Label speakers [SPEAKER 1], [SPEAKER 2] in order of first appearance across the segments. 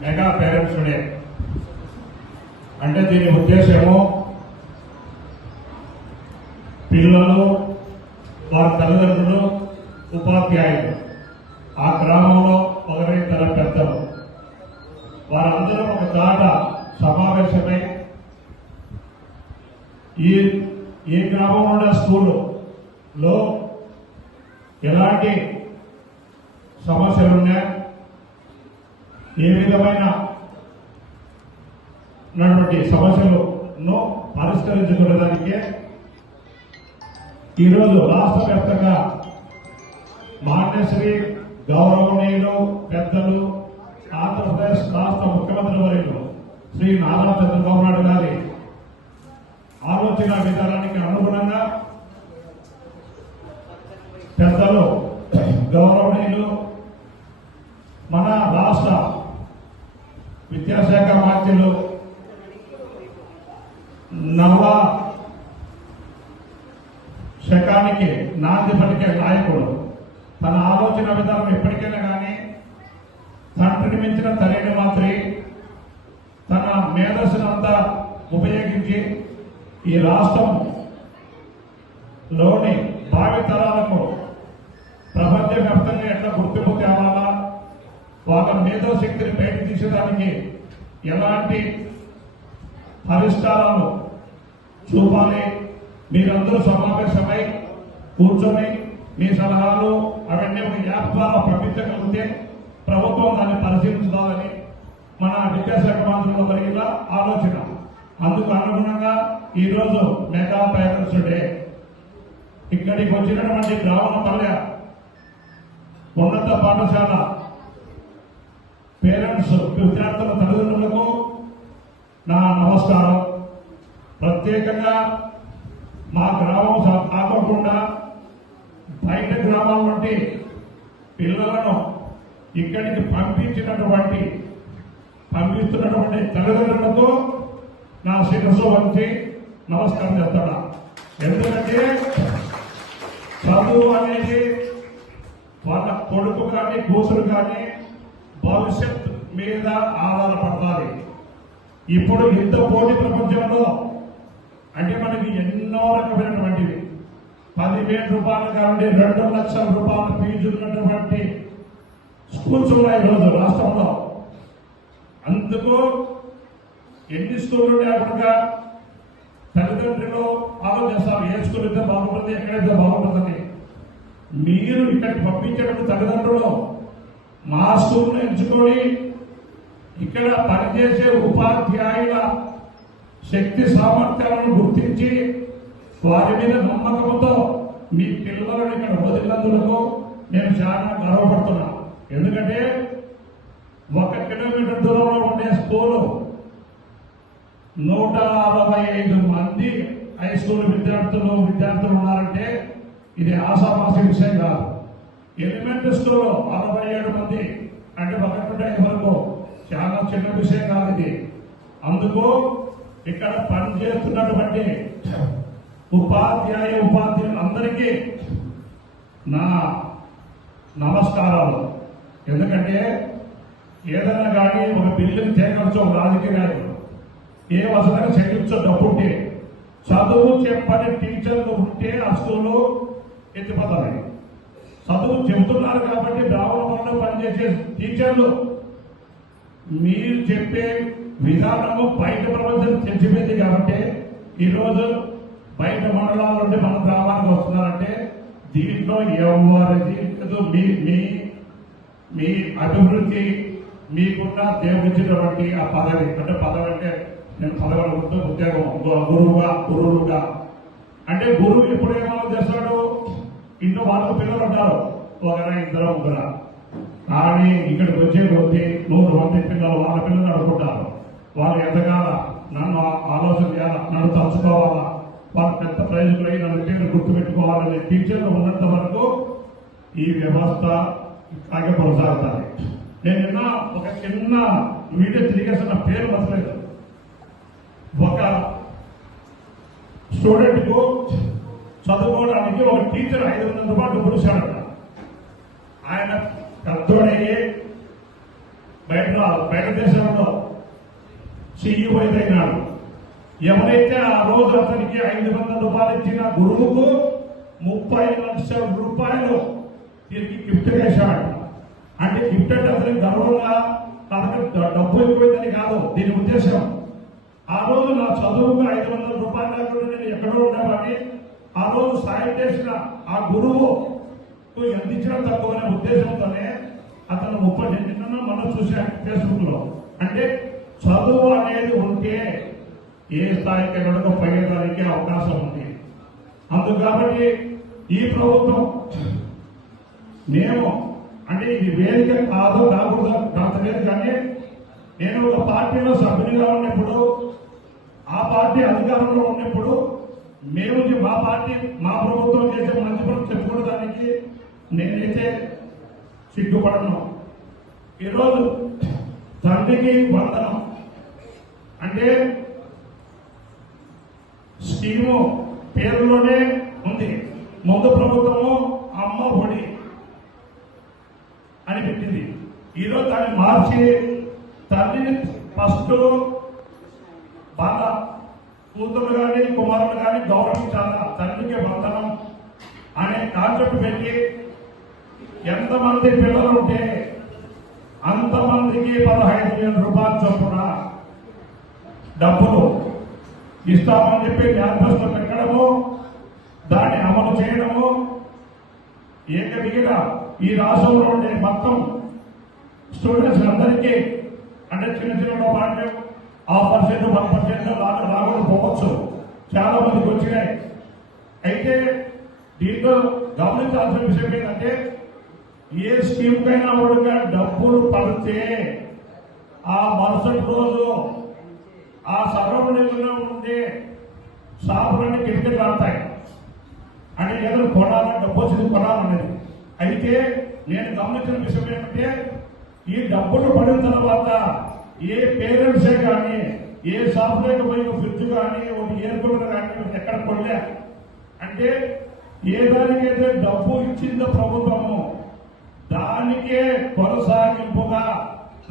[SPEAKER 1] Mega parents day. అంటే దీని ఉద్దేశము పిల్లలు వారి తల్లిదండ్రులు ఉపాధ్యాయులు. ఆ గ్రామంలో ఒకరైతర పెద్దలు. వారందరూ ఒక చాట సమావేశమై ఈ ఈ గ్రామంలో స్కూల్లో ఎలాంటి సమస్యలు ఉన్నాయి ఏ విధమైన ఉన్నటువంటి సమస్యలను పరిష్కరించుకునేదానికి ఈరోజు రాష్ట్ర వ్యాప్తంగా మాన్యశ్రీ గౌరవనీయులు పెద్దలు ఆంధ్రప్రదేశ్ రాష్ట్ర ముఖ్యమంత్రి వర్యులు శ్రీ నారా చంద్రబాబు నాయుడు గారి ఆలోచన విధానానికి అనుగుణంగా పెద్దలు గౌరవనీయులు మన రాష్ట్ర విద్యాశాఖ మంత్రులు నవ శకానికి నాంది పలికే నాయకుడు తన ఆలోచన విధానం ఎప్పటికైనా కానీ తండ్రిని మించిన తల్లిని మాత్రి తన మేధస్సునంతా ఉపయోగించి ఈ రాష్ట్రం లోని భావితరాలకు ప్రపంచవ్యాప్తంగా ఎట్లా గుర్తింపు తేవాలా? వాళ్ళ మేధోశక్తిని బయట తీసేదానికి ఎలాంటి పరిష్కారాలు చూపాలి? మీరందరూ సమావేశమై కూర్చొని మీ సలహాలు అవన్నీ ఒక యాప్ ద్వారా పంపించగలిగితే ప్రభుత్వం దాన్ని పరిశీలించాలని మన విద్యాశాఖ మంత్రులు జరిగిన ఆలోచన. అందుకు అనుగుణంగా ఈరోజు మెగా పేరెంట్స్ డే. ఇక్కడికి వచ్చినటువంటి గ్రామపల్లె ఉన్నత పాఠశాల పేరెంట్స్ విద్యార్థుల తల్లిదండ్రులకు నా నమస్కారం. ప్రత్యేకంగా మా గ్రామం కాకుండా బయట గ్రామాల నుండి పిల్లలను ఇక్కడికి పంపించినటువంటి పంపిస్తున్నటువంటి తల్లిదండ్రులకు నా శిరస్సు వంచి నమస్కారం చేస్తాడా ఎందుకంటే చదువు అనేది వాళ్ళ కొడుకు కానీ కూతురు కానీ భవిష్యత్ మీద ఆధారపడాలి ఇప్పుడు ఇంత పోటీ ప్రపంచంలో అంటే మనకి ఎన్నో రకమైనటువంటివి పదివేల రూపాయలు కాబట్టి రెండు లక్షల రూపాయల ఫీజు ఉన్నటువంటి స్కూల్స్ ఉన్నాయి ఈరోజు రాష్ట్రంలో. అందుకు ఎన్ని స్కూళ్ళు లేకుండా తల్లిదండ్రులు ఆలోచిస్తారు ఏ స్కూల్ అయితే బాగుంటుంది ఎక్కడైతే బాగుంటుందని మీరు ఇక్కడికి పంపించేటప్పుడు తల్లిదండ్రులు మా ఎంచుకొని ఇక్కడ పనిచేసే ఉపాధ్యాయుల శక్తి సామర్థ్యాలను గుర్తించి వారి మీద నమ్మకంతో మీ పిల్లలను ఇక్కడ వదిలినందులకు నేను చాలా గర్వపడుతున్నా ఎందుకంటే ఒక కిలోమీటర్ దూరంలో ఉండే స్కూలు నూట అరవై ఐదు మంది హై స్కూల్ విద్యార్థులు విద్యార్థులు ఉన్నారంటే ఇది ఆశామాసి విషయం కాదు. ఎలిమెంటరీ స్కూల్లో అరవై ఏడు మంది అంటే ఒకటి నుండి ఐదు వరకు చాలా చిన్న విషయం కాదు ఇది. అందుకు ఇక్కడ పనిచేస్తున్నటువంటి ఉపాధ్యాయ ఉపాధ్యాయులు అందరికీ నా నమస్కారాలు. ఎందుకంటే ఏదైనా కానీ ఒక బిల్లుని తేగలచ్చు ఒక రాజకీయ నాయకుడు ఏ వసతిగా చదివించో డబ్బుంటే చదువు చెప్పని టీచర్లు ఉంటే ఆ స్కూల్లో ఎత్తిపోతాయి చదువు చెబుతున్నారు కాబట్టి బ్రాహ్మణంలో పనిచేసే టీచర్లు మీరు చెప్పే విధానము బయట ప్రపంచం తెలిసిపోయింది కాబట్టి ఈరోజు బయట మండలాల నుండి మన గ్రామానికి వస్తున్నారంటే దీంట్లో ఎవరిది మీ మీ మీ అభివృద్ధి మీకున్న దేవుడిచ్చినటువంటి ఆ పదవి అంటే పదవి అంటే నేను పదవి ఉద్యోగం గురువుగా గురువుగా. అంటే గురువు ఎప్పుడు ఏమో చేస్తాడు? ఇంట్లో వాళ్ళకు పిల్లలు ఉంటారు. ఒకరా ఇద్దరు ముగ్గురా కానీ ఇక్కడికి వచ్చే కొద్ది నూరు మంది పిల్లలు వాళ్ళ పిల్లలు అనుకుంటారు వాళ్ళు ఎంతకాల నన్ను ఆలోచన చేయాలా నన్ను తలుచుకోవాలా? వాళ్ళు పెద్ద ప్రయోజకులై నన్ను పేరు గుర్తుపెట్టుకోవాలనే టీచర్లు ఉన్నంత వరకు ఈ వ్యవస్థ ఇట్లాగే కొనసాగుతుంది. నేను నిన్న ఒక చిన్న వీడియో తిరిగేసిన పేరు వసలేదు ఒక స్టూడెంట్కు చదువుకోవడానికి ఒక టీచర్ ఐదు వందల రూపాయలు డబ్బులు ఆయన పెద్దోడయ్యి బయట బయట దేశంలో సీఈఓ అయినాడు ఎవరైతే ఆ రోజు అతనికి ఐదు వందల రూపాయలు ఇచ్చిన గురువుకు ముప్పై లక్షల రూపాయలు తిరిగి గిఫ్ట్ వేశాడు అంటే గిఫ్ట్ అంటే అతనికి గర్వంగా తనకు డబ్బు ఎక్కువైందని కాదు దీని ఉద్దేశం. ఆ రోజు నా చదువుకు ఐదు వందల రూపాయలు నేను ఎక్కడో ఉండేవాడిని. ఆ రోజు సాయం చేసిన ఆ గురువు అందించడం తక్కువ అనే ఉద్దేశంతోనే అతను ముప్పై నిన్న మనం చూసాం ఫేస్బుక్లో అంటే చదువు అనేది ఉంటే ఏ స్థాయికి వెళ్ళడం పోయేదానికి అవకాశం ఉంది. అందుకు కాబట్టి ఈ ప్రభుత్వం మేము అంటే ఇది వేదిక కాదు కాకూడదు కాకలేదు కానీ నేను ఒక పార్టీలో సభ్యునిగా ఉన్నప్పుడు ఆ పార్టీ అధికారంలో ఉన్నప్పుడు మేము మా పార్టీ మా ప్రభుత్వం చేసే మంచి పనులు చెప్పుకోవడానికి నేనైతే సిగ్గుపడను. ఈరోజు తండ్రికి వందనం. అంటే స్కీము పేరులోనే ఉంది. ముందు ప్రభుత్వము అమ్మ ఒడి అని పెట్టింది. ఈరోజు దాన్ని మార్చి తల్లిని ఫస్ట్ బాగా కూతురు కానీ కుమారులు కానీ గౌరవించాలా? తండ్రికి బంధనం అనే కాన్సెప్ట్ పెట్టి ఎంతమంది పిల్లలు ఉంటే అంతమందికి పదహైదు వేల రూపాయలు చొప్పున డబ్బులు ఇస్తామని చెప్పి మేనిఫెస్టో పెట్టడము దాన్ని అమలు చేయడము. ఏకమిగిన ఈ రాష్ట్రంలో ఉండే మొత్తం స్టూడెంట్స్ అందరికీ అంటే చిన్న చిన్న పాఠ్యం ఆ పర్సెంట్ వన్ పర్సెంట్ రాకుండా పోవచ్చు. చాలా మందికి వచ్చినాయి. అయితే దీంట్లో గమనించాల్సిన విషయం ఏంటంటే ఏ స్కీమ్ కైనా కూడా డబ్బులు పడితే ఆ మరుసటి రోజు ఆ సరౌండింగ్లో ఉండే షాపులన్నీ క్రికెట్ రాతాయి అంటే ఏదో కొనాలని డబ్బు వచ్చింది కొనాలనేది అయితే నేను గమనించిన విషయం ఏంటంటే ఈ డబ్బులు పడిన తర్వాత ఏ పేరెంట్సే కానీ ఏ షాపులోకి పోయి ఫ్రిడ్జ్ కానీ ఒక ఇయర్ కూలర్ కానీ ఎక్కడ కొనలే. అంటే ఏ దానికైతే డబ్బు ఇచ్చిందో ప్రభుత్వము దానికే కొనసాగింపుగా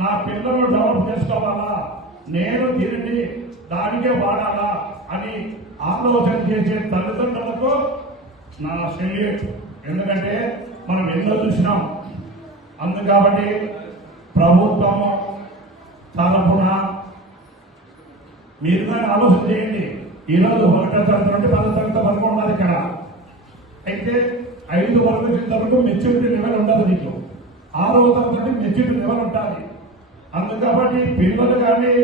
[SPEAKER 1] నా పిల్లలు డెవలప్ చేసుకోవాలా? నేను దీనిని దానికే వాడాలా అని ఆలోచన చేసే తల్లిదండ్రులకు నా సెల్యూట్. ఎందుకంటే మనం ఎన్నో చూసినాం. అందుకాబట్టి ప్రభుత్వము ప్రభుత్వం తరఫున మీరు దాన్ని ఆలోచన చేయండి. ఈరోజు ఒకటో తరగతి నుండి పదో తరగతి వరకు ఉన్నది ఇక్కడ. అయితే ఐదు వరకు వరకు మెచ్యూరిటీ లెవెల్ ఉండదు నీకు. ఆరో తరగతి నుండి మెచ్యూరిటీ లెవెల్ ఉంటుంది అందు కాబట్టి పిల్లలు కానీ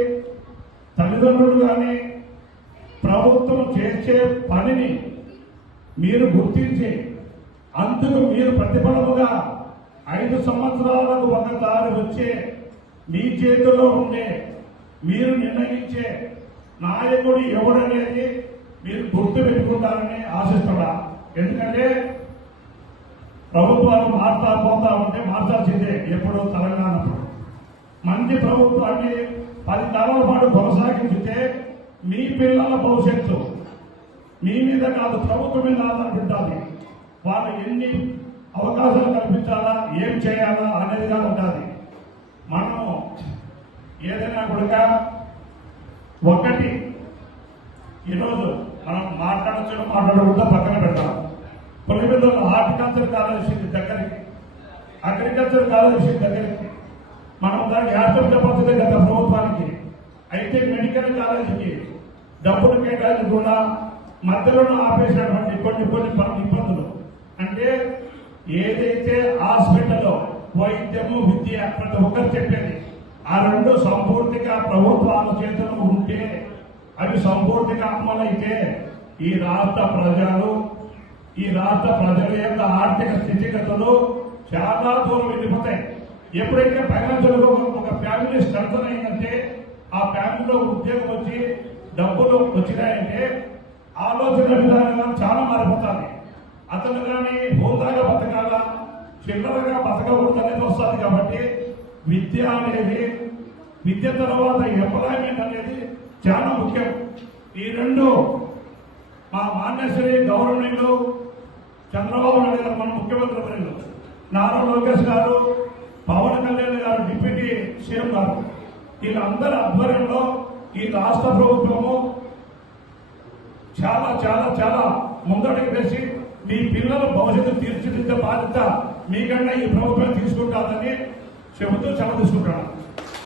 [SPEAKER 1] తల్లిదండ్రులు కానీ ప్రభుత్వం చేసే పనిని మీరు గుర్తించి అందుకు మీరు ప్రతిఫలముగా ఐదు సంవత్సరాలకు ఒకసారి వచ్చే మీ చేతిలో ఉండే మీరు నిర్ణయించే నాయకుడు ఎవడనేది మీరు గుర్తు పెట్టుకుంటారని ఆశిస్తున్నా. ఎందుకంటే ప్రభుత్వాలు మారుతా పోతా ఉంటే మార్చాల్సిందే ఎప్పుడో తెలంగాణప్పుడు. మంచి ప్రభుత్వాన్ని పది తరాల పాటు కొనసాగించితే మీ పిల్లల భవిష్యత్తు మీ మీద కాదు ప్రభుత్వం మీద ఆధారపడాలి వాళ్ళు ఎన్ని అవకాశాలు కల్పించాలా ఏం చేయాలా అనేదిగా ఉండాలి మనము ఏదైనా కూడా ఒకటి ఈరోజు మనం మాట్లాడచ్చు మాట్లాడకుండా పక్కన పెడతాం. కొలిమిదలో హార్టికల్చర్ కాలేజీ దగ్గరికి అగ్రికల్చర్ కాలేజీ దగ్గరికి మనం దానికి యాత్ర చెప్పాల్సిందే గత ప్రభుత్వానికి అయితే మెడికల్ కాలేజీకి డబ్బులు కేటాయించకుండా మధ్యలోనూ ఆపేసినటువంటి కొన్ని కొన్ని ఇబ్బందులు. అంటే ఏదైతే హాస్పిటల్లో వైద్యము విద్య ప్రతి ఒక్కరు చెప్పేది. ఆ రెండు సంపూర్తిగా ప్రభుత్వాల చేతులు ఉంటే అవి సంపూర్తిగా అమలైతే ఈ రాష్ట్ర ప్రజలు ఈ రాష్ట్ర ప్రజల యొక్క ఆర్థిక స్థితిగతులు చాలా దూరం వెళ్ళిపోతాయి. ఎప్పుడైతే ఫైనాన్షియల్ ఒక ఫ్యామిలీ స్ట్రెంగ్ అయిందంటే ఆ ఫ్యామిలీలో ఉద్యోగం వచ్చి డబ్బులు వచ్చినాయంటే ఆలోచన విధానం చాలా మారిపోతుంది అతను కానీ భూతాల బతకాలా? చిల్లరగా బతకకూడదు అనేది వస్తుంది కాబట్టి విద్య అనేది విద్య తర్వాత ఎంప్లాయ్మెంట్ అనేది చాలా ముఖ్యం. ఈ రెండు మా మాన్యశ్రీ గవర్నమెంట్ చంద్రబాబు నాయుడు గారు మన ముఖ్యమంత్రి వర్యులు నారా లోకేష్ గారు పవన్ కళ్యాణ్ గారు డిప్యూటీ సీఎం గారు. వీళ్ళందరి ఆధ్వర్యంలో ఈ రాష్ట్ర ప్రభుత్వము చాలా చాలా చాలా ముందడుగు వేసి మీ పిల్లల భవిష్యత్తు తీర్చిదిద్దే బాధ్యత మీకన్నా ఈ ప్రభుత్వం తీసుకుంటాదని చెబుతూ సెలవు తీసుకుంటాను